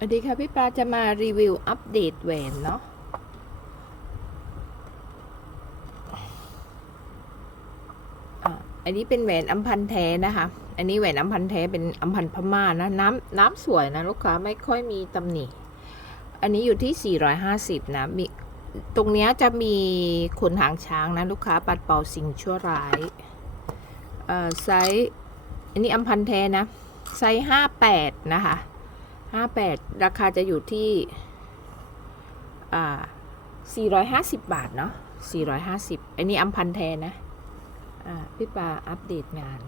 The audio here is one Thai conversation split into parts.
สวัสดีค่ะ พี่ปลาจะมารีวิวอัปเดตแหวนเนาะอันนี้เป็นแหวนอัมพันแท้นะคะ อันนี้แหวนอัมพันแท้เป็นอัมพันพม่านะน้ำน้ำสวยนะลูกค้าไม่ค่อยมีตำหนิ อันนี้อยู่ที่ 450 นะมีตรงเนี้ยจะมีขนหางช้างนะลูกค้าปัดเป่าสิ่งชั่วร้ายเอ่อไซส์อันนี้อัมพันแท้นะไซส์58 นะคะ ห้าแปดราคาจะอยู่ที่อ่าสี่ร้อยห้าสิบบาท เนาะสี่ร้อยห้าสิบอันนี้อัมพันแทนนะอ่าพี่ปาอัปเดตงาน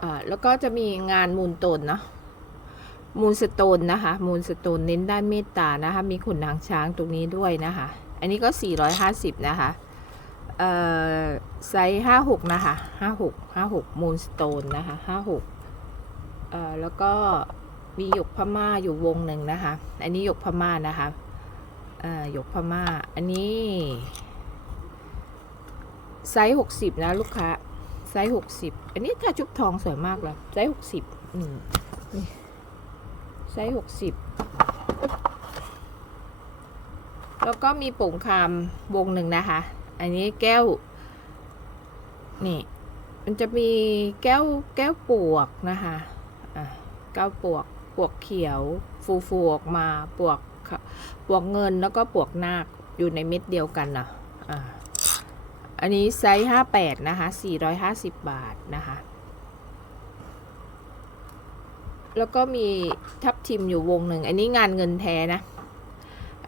อ่าแล้วก็จะมีงานมูลโตนเนาะมูลสโตนนะคะมูลสโตนเน้นด้านเมตตานะคะมีขุนนางช้างตรงนี้ด้วยนะคะ อันนี้ก็ 450 นะคะเอ่อไซส์56 นะคะ 56 56 มูลสโตนนะคะ 56 แล้วก็มีหยกพม่าอยู่วงหนึ่งนะคะ อันนี้หยกพม่านะคะหยกพม่า อันนี้ ไซส์หกสิบนะลูกค้า ไซส์หกสิบอันนี้ถ้าชุบทองสวยมากเลยไซส์หกสิบอืมนี่ไซส์หกสิบแล้วก็มีโป่งคามวงหนึ่งนะคะ อันนี้แก้ว นี่ มันจะมีแก้วแก้วปวกนะคะ ก้วปวกปวกเขียวฟูฟูออกมาปวกปวกเงินแล้วก็ปวกนาคอยู่ในเม็ดเดียวกันนะอะอันนี้ไซส์ห้าแปดนะคะสี่ร้อยห้าสิบบาทนะคะ แล้วก็มีทับทิมอยู่วงหนึ่ง อันนี้งานเงินแท้นะ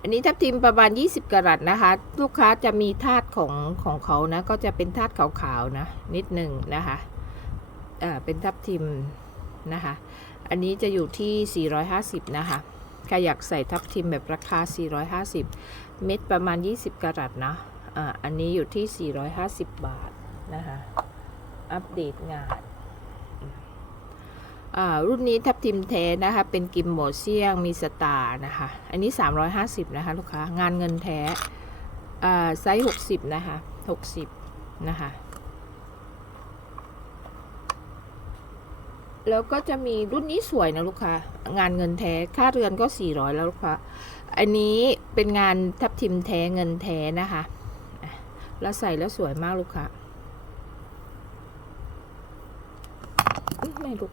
อันนี้ทับทิมประมาณ20กรัตนะคะ ลูกค้าจะมีธาตุของของเขานะ ก็จะเป็นธาตุขาวๆนะ นิดหนึ่งนะคะ อ่า เป็นทับทิม นะคะ อันนี้จะอยู่ที่ 450 นะคะใครอยากใส่ทับทิมแบบราคา 450 เม็ดประมาณ 20 กรัตนะอ่าอันนี้อยู่ที่ 450 บาทนะคะ อัปเดตงานอ่ารุ่นนี้ทับทิมแท้นะคะ เป็นกิมโมเซียงมีสตาร์นะคะ อันนี้ 350 นะคะ ลูกค้างานเงินแท้อ่าไซส์ 60 นะคะ 60 นะคะ แล้วก็จะมีรุ่นนี้สวยนะลูกค้างานเงินแท้ค่าเรือนก็ 400 แล้วลูกค้าอันนี้เป็นงานทับทิมแท้เงินแท้นะคะแล้วใส่แล้วสวยมากลูกค้าไม่ลูก